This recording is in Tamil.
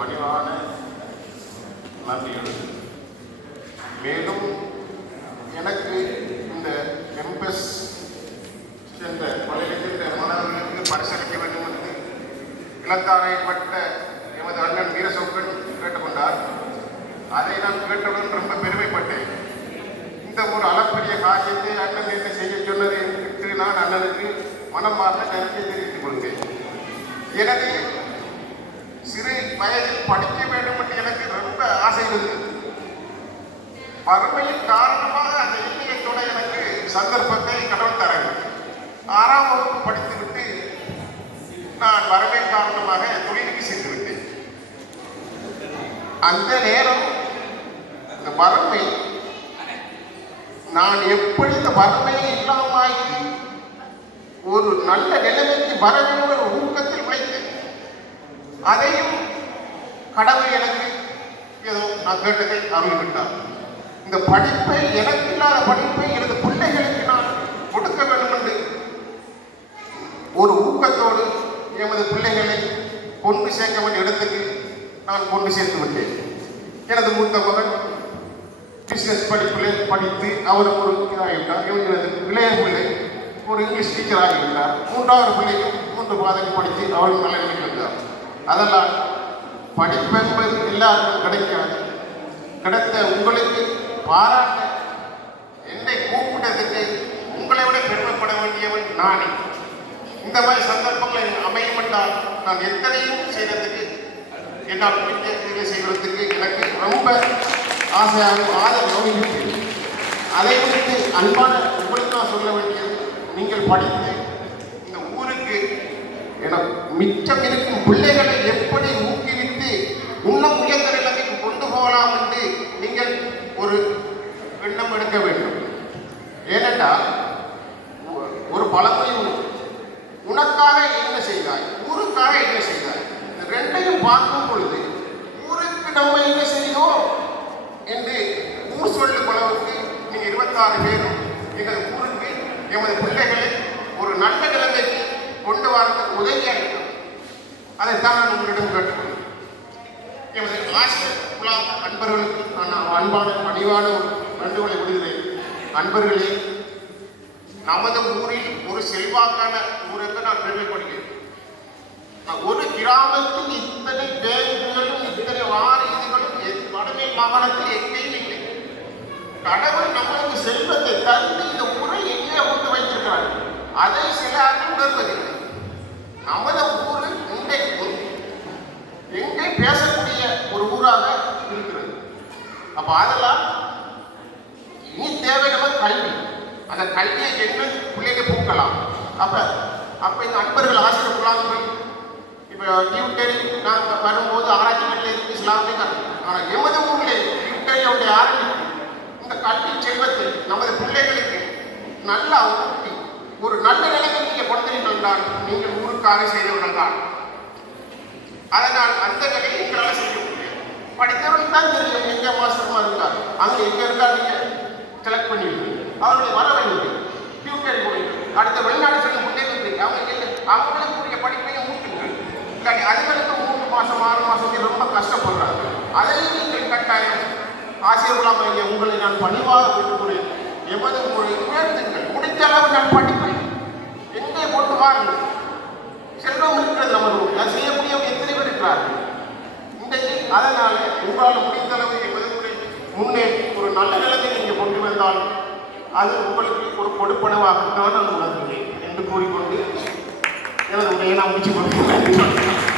பணிவான நன்றிகள். மேலும் எனக்கு இந்த எம்பஸ் சென்ற பள்ளியில் மாணவர்களுக்கு பரிசளிக்க வேண்டும் என்று இலக்காரைப்பட்ட எமது அண்ணன் வீரசோக்கன் கேட்டுக்கொண்டார். அதை நான் கேட்டவுடன் ரொம்ப பெருமைப்பட்டேன். இந்த ஒரு அளப்பரிய காரியத்தை அண்ணன் என்ன செய்ய சொன்னதை என்று நான் அண்ணனுக்கு மனம் மாற்ற கருத்தை தெரிவித்துக் கொள்கிறேன். எனவே சிறு வயதில் படிக்க வேண்டும் என்று எனக்கு ரொம்ப ஆசை இருந்தது. வறுமையின் காரணமாக அந்த இலக்கியத்தோட எனக்கு சந்தர்ப்பத்தை கடவுள் தரவில்லை. ஆறாம் வகுப்பு படித்துவிட்டு நான் வறுமை காரணமாக தொழிலுக்கு சென்று விட்டேன். அந்த நேரம் இந்த வறுமை நான் எப்படி இந்த வறுமையை இல்லாமல் ஒரு நல்ல நிலைமைக்கு வர வேண்டும் அதையும் கடவுள் எனக்கு ஏதோ நான் கேட்டதை அருள்விட்டார் இந்த படிப்பை எனக்கு இல்லாத படிப்பை எனது பிள்ளைகளுக்கு நான் கொடுக்க வேண்டும் என்று ஒரு ஊக்கத்தோடு எமது பிள்ளைகளை கொண்டு சேர்க்க வேண்டிய இடத்துக்கு நான் கொண்டு சேர்த்து விட்டேன். எனது மூத்த மகன் பிசினஸ் படிப்பில் படித்து அவர் ஒரு இதாகிவிட்டார். எனது இளைய பிள்ளை ஒரு இங்கிலீஷ் டீச்சர் ஆகிவிட்டார். மூன்றாவது பிள்ளையும் மூன்று பாதைக்கு படித்து அவரும் நல்ல நிலையில் அதெல்லாம் படிப்பென்பது எல்லாருக்கும் கிடைக்காது. கிடைத்த உங்களுக்கு பாராட்ட என்னை கூப்பிட்டதுக்கு உங்களை விட பெருமைப்பட வேண்டியவன் நானே. இந்த மாதிரி சந்தர்ப்பங்கள் அமையப்பட்டால் நான் எத்தனையும் செய்கிறதுக்கு என்னால் முடிஞ்ச செய்வதற்கு எனக்கு ரொம்ப ஆசையாக ஆதரவு இருக்கிறது அதை குறித்து அன்பான உங்களுக்கு நான் சொல்ல வேண்டியது நீங்கள் படித்து இந்த ஊருக்கு என மிச்சம் இருக்கும் பிள்ளைகளை எப்படி ஊக்குவித்து இன்னும் உயர்ந்த நிலைமைக்கு கொண்டு போகலாம் என்று நீங்கள் ஒரு எண்ணம் எடுக்க வேண்டும் ஏனென்றால் ஒரு பழமொழி உண்டு. உனக்காக என்ன செய்தாய் ஊருக்காக என்ன செய்தாய் ரெண்டையும் பார்க்கும் பொழுது ஊருக்கு நம்ம என்ன செய்தோம் என்று ஊர் சொல்லும் அளவுக்கு நீங்கள் இருபத்தாறு பேரும் எங்கள் ஊருக்கு எமது பிள்ளைகளை ஒரு நல்ல நிலைமைக்கு கொண்டு வரதுக்கு உதவியாக அதைத்தான் நான் உங்களிடம் கேட்டுக்கொள்கிறேன். எமது ஆசிரியர் குலாம் அன்பர்களுக்கு நான் அன்பான பணிவான ஒரு வேண்டுகோளை விடுகிறேன் அன்பர்களே நமது ஊரில் ஒரு செல்வாக்கான ஊருக்கு நான் பெருமைப்படுகிறேன். நான் ஒரு கிராமத்தில் இத்தனை பேருந்துகளும் இத்தனை வார இதுகளும் வடமேல் மாகாணத்தில் எங்கேயும் இல்லை. கடவுள் நம்மளுக்கு செல்வத்தை தந்து இந்த ஊரை எங்கே கொண்டு வைத்திருக்கிறார்? அதை சிலர் உணர்வதில்லை நமது ஊர் இன்றைக்கு எங்கே பேசக்கூடிய ஒரு ஊராக இருக்கிறது அப்ப அதெல்லாம் இனி தேவை நம்ம கல்வி. அந்த கல்வியை என்ன பிள்ளைங்க பூக்கலாம் அப்ப அப்ப இந்த அன்பர்கள் ஆசிரியர் குழாங்கள் இப்போ டியூட்டரி நாங்கள் வரும்போது ஆராய்ச்சிகளில் இருக்கு இஸ்லாமிய கல்வி. ஆனால் எமது ஊரில் அவருடைய ஆரம்பித்து இந்த கல்வி செல்வத்தை நமது பிள்ளைகளுக்கு நல்லா ஊட்டி ஒரு நல்ல நிலைமை நீங்கள் கொடுத்தீர்கள் என்றால் நீங்கள் ஊருக்காக செய்தவர்கள் தான். அதனால் அந்த நிலையில் முடியும் தான் தெரியும் எங்கே மாஸ்டர்மா இருக்கார் அங்கே எங்கே இருக்கார் நீங்கள் செலக்ட் பண்ணிடுங்க. அவர்களை வர வேண்டியது டியூட்டர் போய் அடுத்த வெளிநாடு செல்ல முன்னேறி அவங்க இல்லை அவங்களுக்குரிய படிப்பையும் ஊட்டுங்க இல்லாட்டி அதுகளுக்கு மூணு மாதம் ஆறு மாசம் ரொம்ப கஷ்டப்படுறாங்க. அதையும் நீங்கள் கட்டாயம் ஆசிரியர்களாக வேண்டிய உங்களை நான் பணிவாக விட்டுக்கிறேன் எமது ஒரு உயர்த்துங்கள். முடிந்த அளவு நான் படிப்பேன். எங்கே போட்டு வாருங்கள். செல்வம் இருக்கிறது நம்ம ஊரில். செய்யக்கூடியவங்க எத்தனை பேர் இருக்கிறார்கள்? அதனால உங்களால் முடிந்த அளவு முன்னே ஒரு நல்ல நிலத்தை நீங்கள் கொண்டு வந்தால் அது உங்களுக்கு ஒரு கொடுப்பனவாகத்தான் நான் உணர்கிறேன் என்று கூறிக்கொண்டு எனது உரையை நான் முடிச்சு கொடுக்கிறேன்